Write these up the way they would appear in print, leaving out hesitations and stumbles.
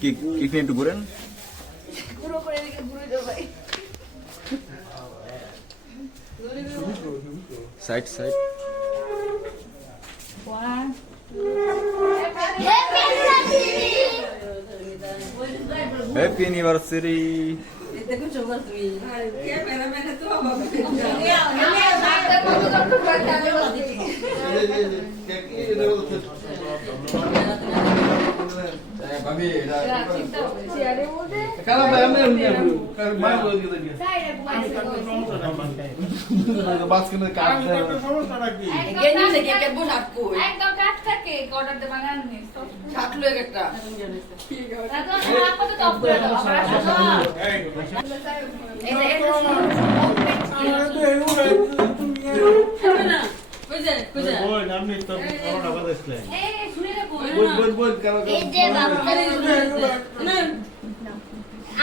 কি একটু ঘুরেন side side happy anniversary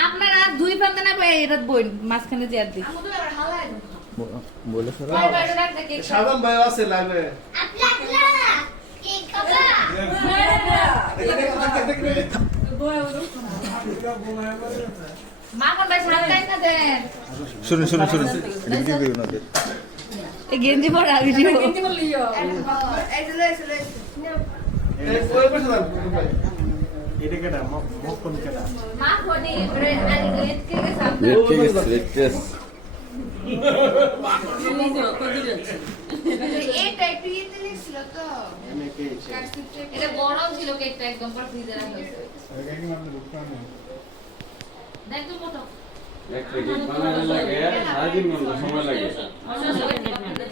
আপনারা দুই প্রান্তে না পাই এটা বইন মাঝখানে চেয়ার দিই বলে সাধারণ ভাই আছে লাগবে মাখন ভাই সামনে না দেন শুনুন শুনুন শুনুন ভিডিও দিও না এই গেঞ্জি পরা ভিডিও এই ওই পাশে দাও ভাই এটা কেডা মুখ কোন কেডা মাখনি এবারে আগে লেট কে গেছে লেটেস্ট এটা একটু ইতে ছিল তো এটা গরম ছিল কেকটা একদম পর ফ্রিজে রাখা হয়েছে দেখ তো মোটো একটা কেক বানাতে লাগে 3 ঘন্টা সময় লাগে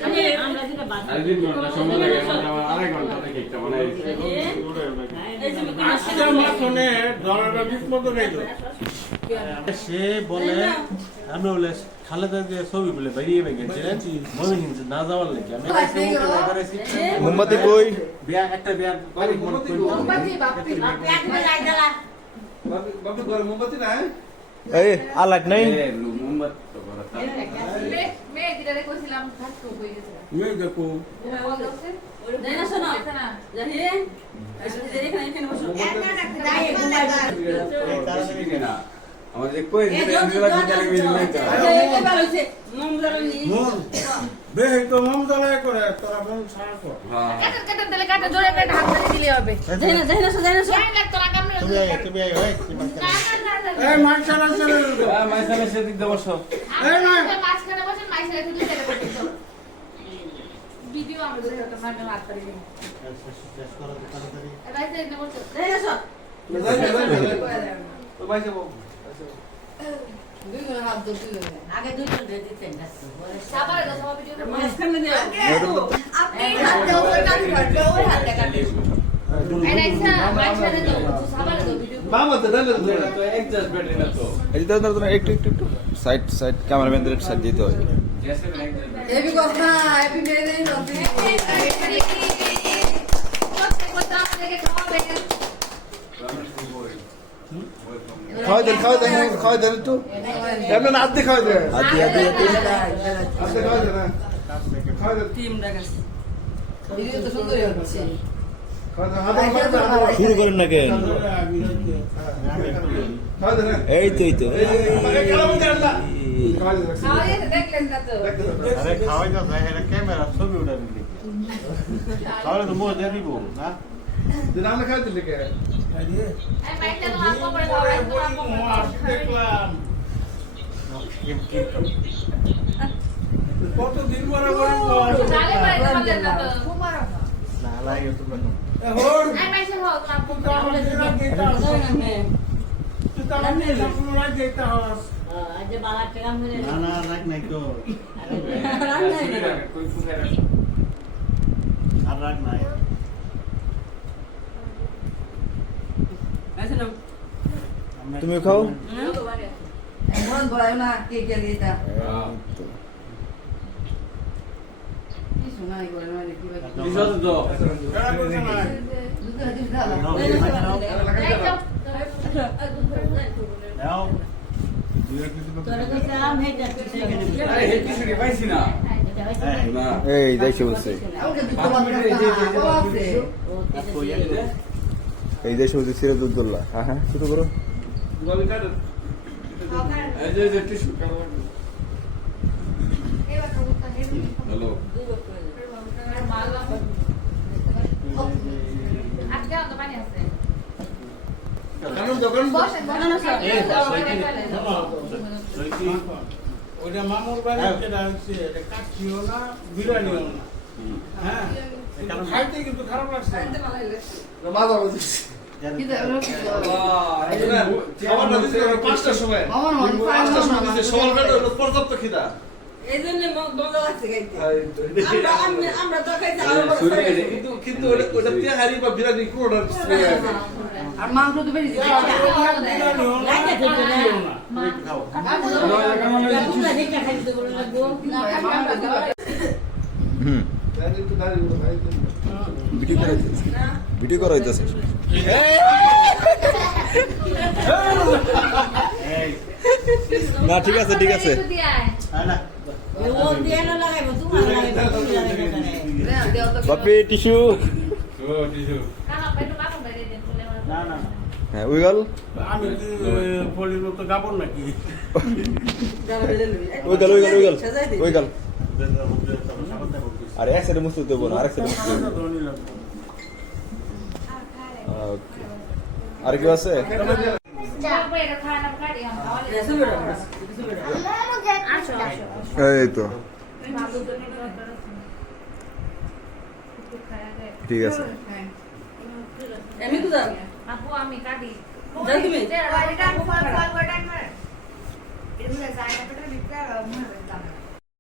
3 ঘন্টা সময় লাগে মানে আমার আড়াই ঘন্টাতে কেকটা বানাই আজকে মাখনে ডলারটা 20 মতো গাইলো সে বলে আমি বলে খালেদা যে ছবি বলে বেরিয়ে গেছে মনে কিন্তু না যাওয়ার লাগে আমি মোমবাতি কই বিয়া একটা বিয়া বাড়ি মোমবাতি বাপি বাপি ঘরে মোমবাতি না এই আলাক নাই মোমবাতি তো করা মে দিদারে কইছিলাম থাকতো হয়ে গেছে মে দেখো যাই না শোনো জানি আমাদের কই দিলে বেহে তো মমদালায় করে তোরা কোন ছাড় কর কাটা দিলে কাটা জোরে কাটা হাত ধরে দিলে হবে যাই না লাগতো না কামনে তুমি আই হয় এই মাছালা চলে মাইসালে সেদিক দেব সব এই না মাঝখানে বসে মাইসে রেখে দিতে করতে দাও ভিডিও আমরা দেখতে মাঝে হাত ধরে দিই শেষ করো তাড়াতাড়ি এবারে এনে বসে যাই না সব তো ভাই যাবো আগে দুইজন দিতেন না সাবারে দাও সব ভিডিও মাঝখানে দিও আপনি হাত দাও ওই হাত কাটে এই রাইসা মাঝখানে দাও সাবারে দাও ভিডিও বাবা তো দালে তো এক্সাস্ট ব্যাটারি না তো এই তো না একটু একটু একটু সাইড সাইড ক্যামেরাম্যানদের সাইড দিতে হয় গ্যাসের এক্সাস্ট এবি কথা হ্যাপি বার্থডে নতি খাওয়াই দেন একটু এমন আধে খাওয়াই দেন আদি আদি আদি আধে খাওয়াই দেন খাওয়াই দেন টিম ডাকাস ভিডিও তো সুন্দর হচ্ছে খাওয়াই দেন শুরু করেন না কেন খাওয়াই দেন এই তো খাওয়াই দেন খাওয়াই দেখলেন না তো আরে খাওয়াই দাও এটা ক্যামেরা ছবি উঠাবি তাহলে তো মোজ দিয়ে দিব না দিন আমরা খাই দিলে কে এই মাইকটা তো আপো করে খাওয়াই তো আপো দেখলাম কত দিন পরে জালে করে তোমাদের না তো না লাগে তো না এই মাইসে হও তো আপো করে আজ বালা টাকা মেরে না রাখ নাই তো আর রাখ নাই তুমি খাও মন বলায় না কে কে দিতা কি শোনাই করে না কি ভাই দিশা তো দুধ হাদিস দাও নাও তোরা তো আম হেটা আরে হেডি শুনি পাইছি না না এই দেখে বলছে আমাকে দুটো বাজার আছে এই দেশে বলছে সিরাজউদ্দৌলা। হ্যাঁ হ্যাঁ শুরু করো। গলি কাট এই যে টিস্যু হ্যালো কারণ দোকান ওইটা মামুর বাড়ি যেটা হচ্ছে এটা কাটছিও না বিরিয়ানিও না হ্যাঁ কারণ খাইতে কিন্তু খারাপ লাগছে মাথা বলছিস কিন্তু খাবারটা দিতে 5টার সময় আমার মন 5টার সময় দিতে সকালবেলা হলো পর্যাপ্ত খিদা এইজন্য মজা লাগছে গাইতে আমরা তো খাইতে কিন্তু কিন্তু ওটা তেহারি বা বিরিয়ানি কোনটা আর মাংস তো বেশি হুম ভিডিও করাইতেছে না ঠিক আছে ঠিক আছে বাপি টিস্যু হ্যাঁ উইগল আমি কি পলির মতো গাবন নাকি উইগল উইগল উইগল উইগল আরে এক সাইডে মুছতে দেবো না আরেক সাইডে মুছতে দেবো ওকে আর কি আছে এই তো ঠিক আছে আমি তো যাও আপু আমি কাটি যাও তুমি এটা ফল ফল করে টাইম মার এটা বুঝা যায় না পেটের ভিতরে